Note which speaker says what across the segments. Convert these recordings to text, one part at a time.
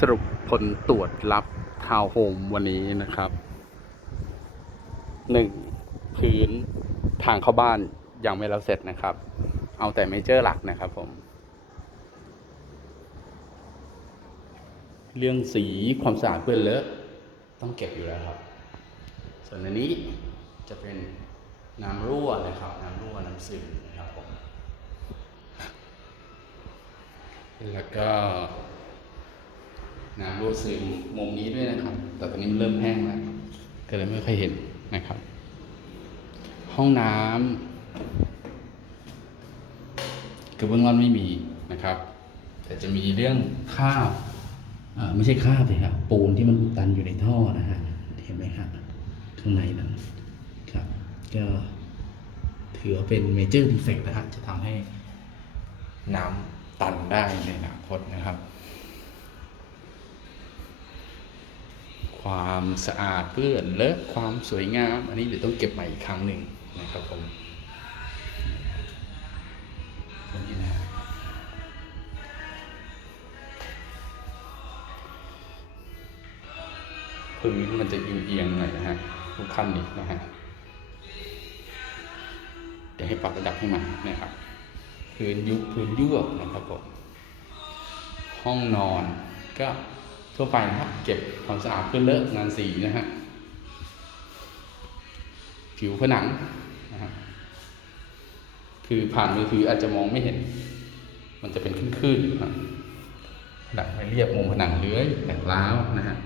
Speaker 1: สรุปผลตรวจรับทาวน์โฮมวันนี้นะครับหนึ่งพื้นทางเข้าบ้านยังไม่แล้วเสร็จนะครับ เอาแต่เมเจอร์หลักนะครับผม เรื่องสีความสะอาดเปื้อนเลอะต้องเก็บอยู่แล้วครับ ส่วนอันนี้จะเป็นน้ำรั่วนะครับน้ำรั่วน้ำซึมนะครับผมแล้วก็ น้ำรั่วซึมมุมนี้ด้วยนะครับ แต่ตอนนี้มันเริ่มแห้งแล้วก็เลยไม่ค่อยเห็นนะครับ ห้องน้ำคือเบื้องต้นไม่มีนะครับ แต่จะมีเรื่องข้าวอ่อไม่ใช่ข้าวเลยครับปูนที่มันตันอยู่ในท่อนะฮะเห็นไหมครับข้างในนั้นครับ ก็ถือว่าเป็นเมเจอร์ดีเฟกต์นะครับจะทำให้น้ำตันได้ในอนาคตนะครับ ความสะอาดเปื้อนเลอะความสวยงาม อันนี้เดี๋ยวต้องเก็บใหม่อีกครั้งหนึ่งนะครับผมตรงนี้นะพื้นมันจะเอียงๆหน่อยนะฮะทุกขั้นนี้นะฮะเดี๋ยวให้ปรับระดับให้มันนะครับพื้นยุบพื้นยวบนะครับผมห้องนอนก็ ทั่วไปนะครับ เก็บความสะอาดเพื่อเลอะงานสีนะฮะผิวผนังนะครับคือผ่านมือถืออาจจะมองไม่เห็น มันจะเป็นคลื่นๆอยู่ครับผนังไม่เรียบมุมผนังเลื้อยแตกร้าวนะฮะ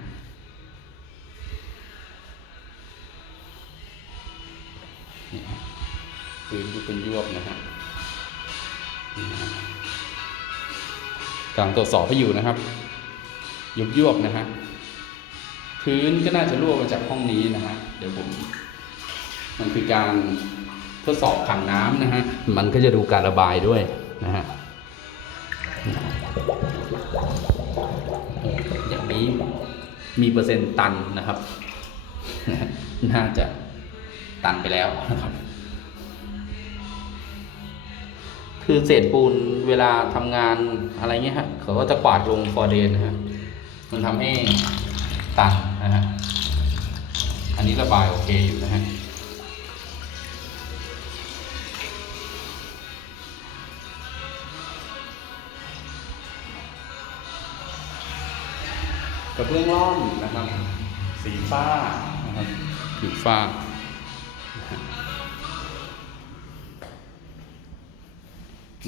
Speaker 1: พื้นยุบเป็นยวบนะฮะกำลังตรวจสอบให้อยู่นะครับ ยุบยวบๆนะฮะพื้นก็น่าจะรั่วมาจากห้องนี้นะฮะเดี๋ยวผม มันคือการทดสอบขังน้ำนะฮะมันก็จะดูการระบายด้วยนะฮะอย่างนี้มีเปอร์เซ็นต์ตันนะครับ น่าจะตันไปแล้วนะครับ คือเศษปูนเวลาทำงานอะไรเงี้ยฮะเขาก็จะกวาดลงฟอร์เดนนะฮะ มันทำให้ตันนะฮะ อันนี้ระบายโอเคอยู่นะฮะกระเบื้องร่อนนะครับ สีฟ้านะครับผิวฟ้า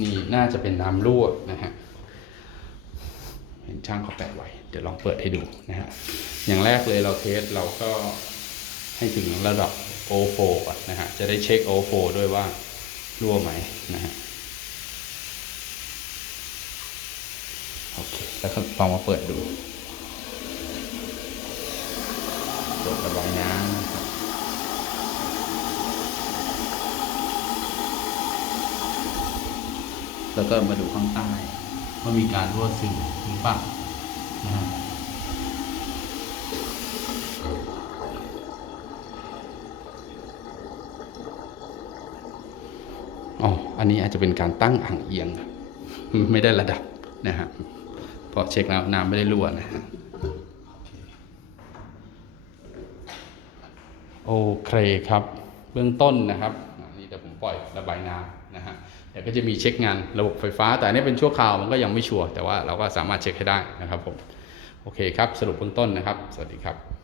Speaker 1: นี่น่าจะเป็นน้ำรั่วนะฮะ ช่างเขาแปะไว้ เดี๋ยวลองเปิดให้ดูนะฮะ อย่างแรกเลยเราเทสเราก็ให้ถึงระดับโอโฟก่อนนะฮะ จะได้เช็คโอโฟด้วยว่ารั่วไหมนะฮะ โอเค แล้วก็ลองมาเปิดดูตรวจระบายน้ำนะครับแล้วก็มาดูข้างใต้ ว่ามีการรั่วซึมหรือเปล่านะฮะอ๋อ อันนี้อาจจะเป็นการตั้งอ่างเอียง ไม่ได้ระดับนะฮะเพราะเช็คแล้วน้ำไม่ได้รั่วนะฮะโอเคครับ เบื้องต้นนะครับนนี้เดี๋ยวผมปล่อยระบายน้ำ ก็จะมีเช็คงานระบบไฟฟ้า แต่อันนี้เป็นชั่วคราวมันก็ยังไม่ชัวร์แต่ว่าเราก็สามารถเช็คให้ได้นะครับผมโอเคครับสรุปเบื้องต้นนะครับ สวัสดีครับ